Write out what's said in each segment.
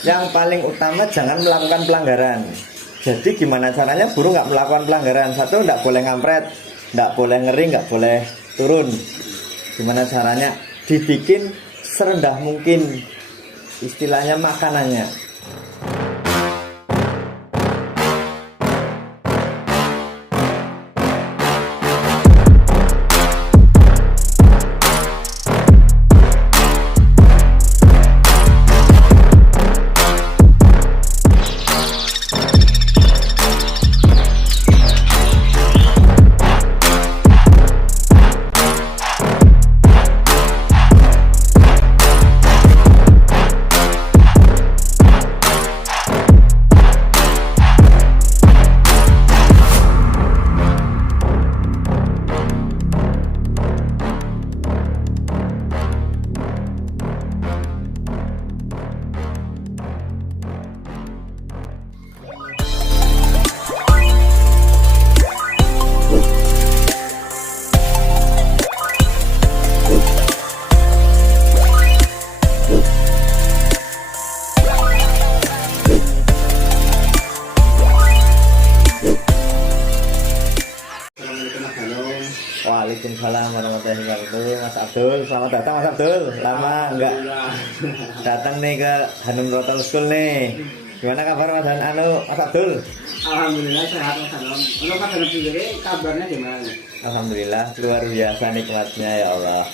Yang paling utama jangan melakukan pelanggaran. Jadi gimana caranya burung nggak melakukan pelanggaran? Satu, nggak boleh ngampret, nggak boleh ngeri, nggak boleh turun. Gimana caranya? Dibikin serendah mungkin, istilahnya makanannya. Waalaikumsalam warahmatullahi wabarakatuh. Mas Abdul, selamat datang Mas Abdul. Lama enggak datang nih ke Hanum Rotal School nih. Gimana kabar Mas Abdul? Alhamdulillah sehat Mas Hanum. Untuk Mas Hanum sendiri kabarnya gimana? Alhamdulillah luar biasa nikmatnya ya Allah.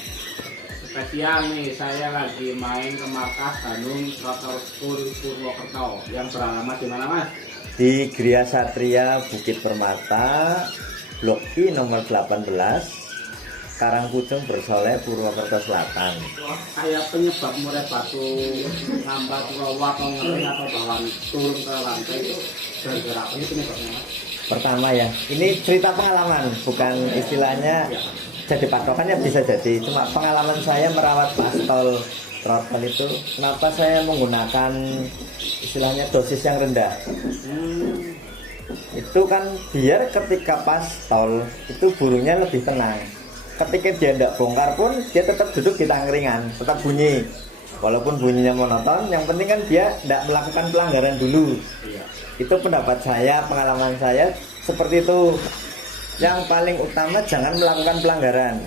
Spesial nih, saya lagi main ke markas Hanum Rotal School Purwokerto. Yang beralamat di mana Mas? Di Gria Satria Bukit Permata, Blok I nomor 18, Karangkujung Bersoleh, Purwokerto Selatan. Wah, kayak penyebab murai batu nambah pulau atau ngering atau bawaan turun ke lantai itu gara-gara apa sih penyebabnya Mas? Pertama ya, ini cerita pengalaman, bukan istilahnya jadi patokan ya, bisa jadi. Cuma pengalaman saya merawat pastol trotol itu, kenapa saya menggunakan istilahnya dosis yang rendah. Itu kan biar ketika pastol itu burungnya lebih tenang. Ketika dia tidak bongkar pun dia tetap duduk di tangkringan, tetap bunyi. Walaupun bunyinya monoton, yang penting kan dia tidak melakukan pelanggaran dulu. Itu pendapat saya, pengalaman saya seperti itu. Yang paling utama jangan melakukan pelanggaran.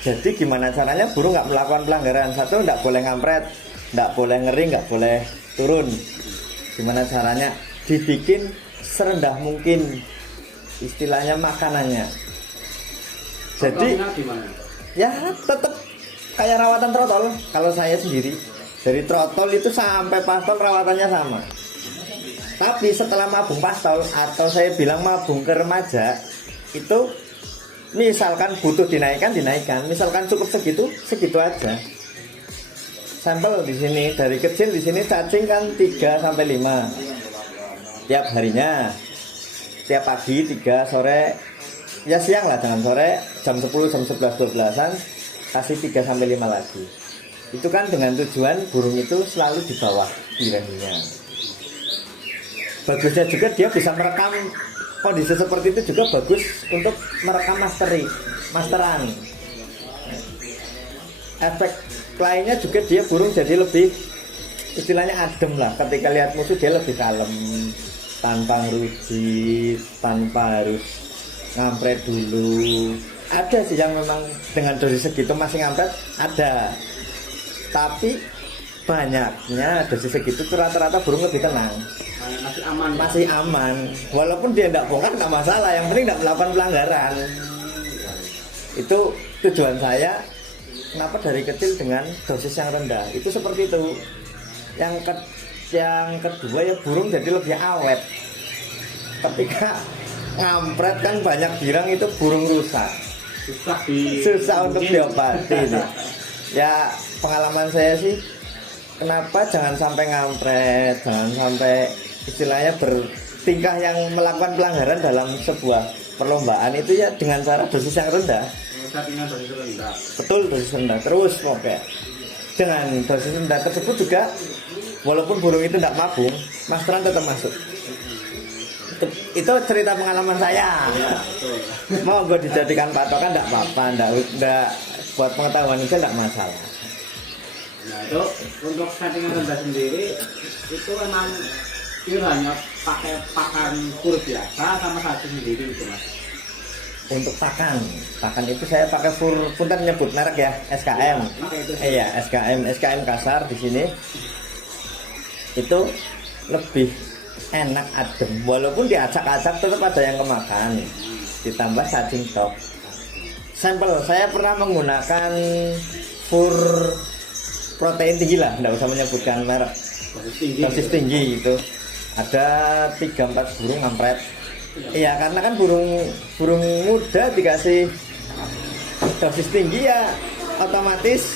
Jadi gimana caranya burung nggak melakukan pelanggaran? Satu, nggak boleh ngampret, nggak boleh ngeri, nggak boleh turun. Gimana caranya? Dibikin serendah mungkin, istilahnya makanannya. Jadi ya tetap kayak rawatan trotol. Kalau saya sendiri dari trotol itu sampai pastol rawatannya sama. Tapi setelah mabung pastol atau saya bilang mabung ke remaja, itu misalkan butuh dinaikkan, misalkan cukup segitu aja. Sampel di sini dari kecil di sini cacing kan 3 sampai 5 tiap harinya. Tiap pagi 3, sore ya siang lah, jangan sore, jam 10, jam 11, 12-an kasih 3 sampai 5 lagi. Itu kan dengan tujuan burung itu selalu di bawah birahinya. Bagusnya juga dia bisa merekam kondisi seperti itu, juga bagus untuk merekam masteran. Efek lainnya juga dia burung jadi lebih istilahnya adem lah, ketika lihat musuh dia lebih kalem, tanpa rugi, tanpa harus ngampret dulu. Ada sih yang memang dengan dosis segitu masih ngampret, ada. Tapi banyaknya dosis segitu tuh rata-rata burung lebih tenang, masih aman. Walaupun dia tidak bongkar nggak masalah, yang penting tidak melakukan pelanggaran. Itu tujuan saya kenapa dari kecil dengan dosis yang rendah itu seperti itu. Yang kedua ya burung jadi lebih awet. Ketika ngampret kan banyak birang, itu burung rusak, susah untuk diobati. Ya pengalaman saya sih, kenapa jangan sampai ngampret, jangan sampai istilahnya bertingkah yang melakukan pelanggaran dalam sebuah perlombaan itu ya dengan cara dosis yang rendah. Betul, dosis rendah terus pokoknya. Dengan dosis rendah tersebut juga walaupun burung itu tidak mabung, masteran tetap masuk. Itu cerita pengalaman saya. Mau gue dijadikan patokan tidak apa-apa, enggak buat pengetahuan itu tidak masalah. Nah itu untuk settingan rendah sendiri itu memang hanya pakai pakan fur biasa sama satu sendiri gitu mas. Untuk pakan itu saya pakai fur, punten nyebut merek ya, SKM. Iya, SKM kasar di sini. Itu lebih enak adem, walaupun diacak-acak tetap ada yang kemakan. Ditambah cacing top. Sampel saya pernah menggunakan fur protein tinggi lah, nggak usah menyebutkan merek. Dosis tinggi gitu. Ada 3-4 burung ngampret. Iya, karena kan burung muda dikasih dosis tinggi ya otomatis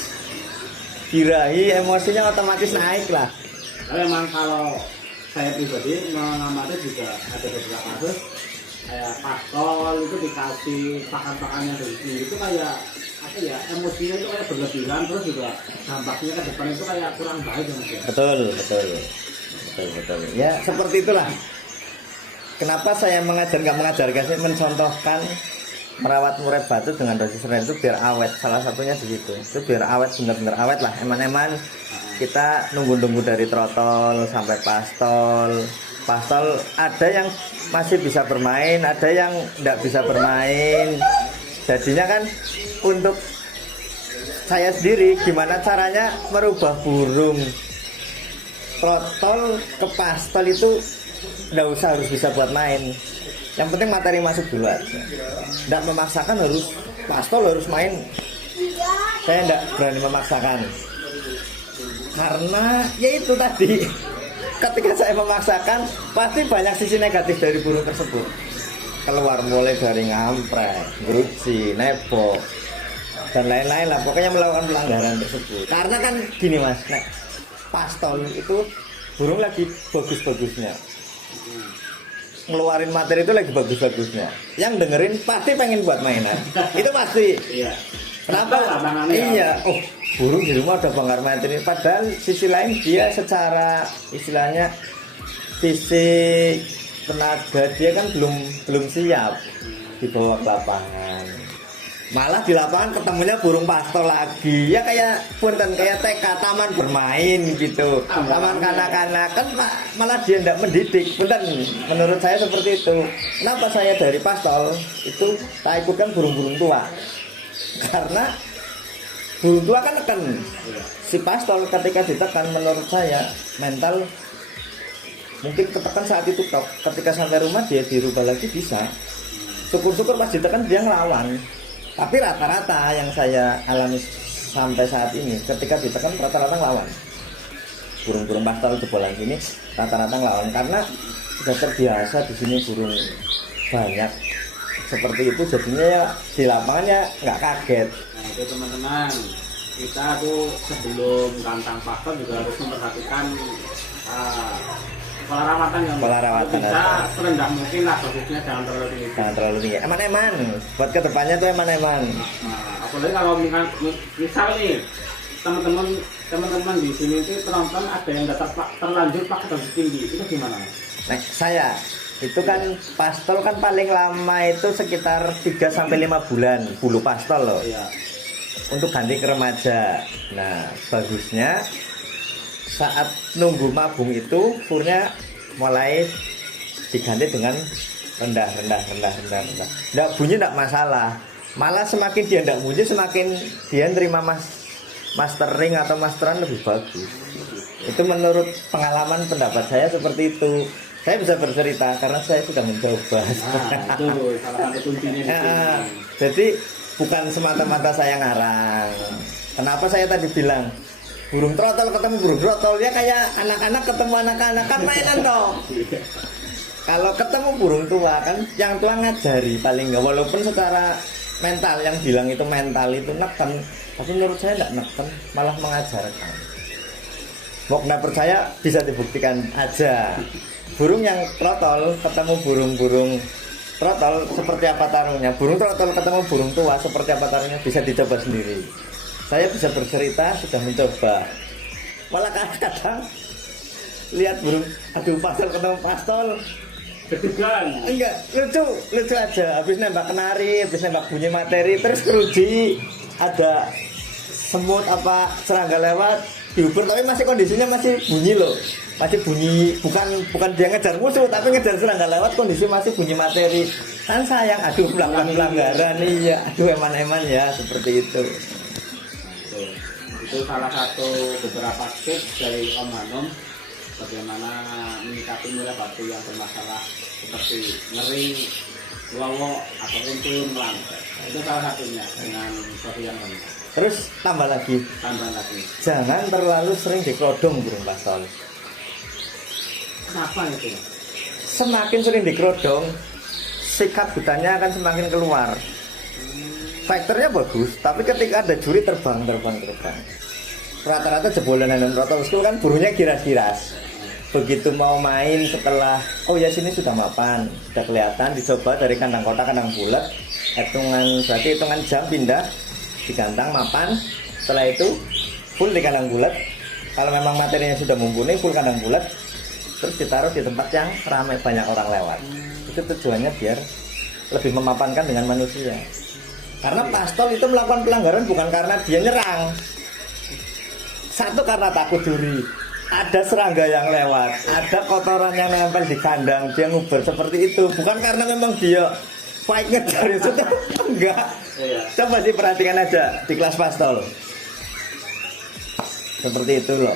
birahi, emosinya otomatis naik lah. Memang kalau saya pribadi mengamati juga ada beberapa kasus kayak pastol itu dikasih pakan-pakan yang dosis tinggi itu kayak apa ya, emosinya itu kayak berlebihan, terus juga dampaknya ke depan itu kayak kurang baik ya mas ya. Betul. Ya seperti itulah. Kenapa saya nggak mengajarkan, saya mencontohkan merawat murai batu dengan dosis rendah itu biar awet. Salah satunya di situ. Itu biar awet, benar-benar awet lah. Eman-eman kita nunggu-nunggu dari trotol sampai pastol. Pastol ada yang masih bisa bermain, ada yang nggak bisa bermain. Jadinya kan untuk saya sendiri gimana caranya merubah burung trotol ke pastol itu nggak usah harus bisa buat main. Yang penting materi masuk dulu aja. Nggak memaksakan harus pastol harus main. Saya nggak berani memaksakan. Karena ya itu tadi, ketika saya memaksakan pasti banyak sisi negatif dari burung tersebut. Keluar mulai dari ngampret, gruci, nebo, dan lain-lain lah. Pokoknya melakukan pelanggaran tersebut. Karena kan gini mas, pastol itu burung lagi bagus-bagusnya, ngeluarin materi itu lagi bagus-bagusnya. Yang dengerin pasti pengen buat mainan. Itu pasti. Iya. Kenapa? Iya. Oh, burung di rumah udah bongkar materi. Padahal sisi lain dia secara istilahnya fisik, tenaga dia kan belum siap dibawa ke lapangan. Malah di lapangan ketemunya burung pastol lagi. Ya kayak punten kayak TK taman bermain gitu. Taman kanak-kanak kan malah dia tidak mendidik. Punten menurut saya seperti itu. Kenapa saya dari pastol itu tak ikutkan burung-burung tua? Karena burung tua kan tekan. Si pastol ketika ditekan menurut saya mental mungkin ketekan saat itu tok. Ketika sampai rumah dia dirubah lagi bisa. Syukur-syukur pas ditekan dia ngelawan. Tapi rata-rata yang saya alami sampai saat ini, ketika ditekan rata-rata ngelawan. Burung-burung pastol jebolan sini rata-rata ngelawan karena sudah terbiasa di sini burung banyak seperti itu, jadinya ya di lapangannya nggak kaget. Nah itu teman-teman, kita tuh sebelum kantang pastol juga harus memperhatikan pola rawatan bisa serendah mungkin lah, dosisnya jangan terlalu tinggi. Eman-eman buat kedepannya tuh eman-eman. Nah, apalagi kalau misal nih teman-teman di sini itu penonton ada yang terlanjur pakai dosis tinggi, itu gimana? Nah saya itu kan pastol kan paling lama itu sekitar 3-5 bulan bulu pastol loh. Iya. Untuk ganti ke remaja. Nah bagusnya saat nunggu mabung itu furnya mulai diganti dengan rendah. Nggak bunyi nggak masalah. Malah semakin dia nggak bunyi semakin dia nerima mastering atau masteran lebih bagus. Itu menurut pengalaman pendapat saya seperti itu. Saya bisa bercerita karena saya sudah mencoba. Nah, itu salah satu kuncinya. Jadi bukan semata-mata saya ngarang. Kenapa saya tadi bilang burung trotol ketemu burung trotol ya kayak anak-anak ketemu anak-anak kan mainan dong. Kalau ketemu burung tua kan yang tua ngajari paling nggak, walaupun secara mental yang bilang itu mental itu neken, tapi menurut saya nggak neken, malah mengajarkan. Mau nggak percaya bisa dibuktikan aja. Burung yang trotol ketemu burung-burung trotol seperti apa taruhnya, burung trotol ketemu burung tua seperti apa taruhnya, bisa dicoba sendiri. Saya bisa bercerita sudah mencoba. Malah kadang-kadang lihat burung aduh pastol ketemu pastol enggak lucu aja. Habis nembak kenari, habis nembak bunyi materi, terus keruji ada semut apa serangga lewat diukur, tapi masih kondisinya masih bunyi loh, masih bunyi, bukan dia ngejar musuh tapi ngejar serangga lewat, kondisi masih bunyi materi, kan sayang. Aduh, melakukan pelanggaran nih ya, aduh eman-eman ya, seperti itu. Itu salah satu beberapa tips dari Om Hanum bagaimana menyikapi batu yang bermasalah seperti ngering, lowo ataupun turun melambat. Itu salah satunya dengan sesuatu yang benar. Terus tambah lagi, jangan terlalu sering dikerodong burung pastol. Kenapa itu? Semakin sering dikerodong, sikap hutannya akan semakin keluar. Faktornya bagus, tapi ketika ada juri terbang. Rata-rata jebolan dan rotor school kan burungnya giras-giras. Begitu mau main setelah, oh ya sini sudah mapan, sudah kelihatan, dicoba dari kandang kotak kandang bulat, hitungan jam pindah, digantang mapan, setelah itu full di kandang bulat. Kalau memang materinya sudah mumpuni, full kandang bulat, terus ditaruh di tempat yang ramai banyak orang lewat. Itu tujuannya biar lebih memapankan dengan manusia. Karena pastol itu melakukan pelanggaran bukan karena dia nyerang. Satu, karena takut juri. Ada serangga yang lewat, ada kotoran yang nempel di kandang, dia nguber seperti itu. Bukan karena memang dia fight ngejar itu, enggak. Coba diperhatikan aja di kelas pastol. Seperti itu loh.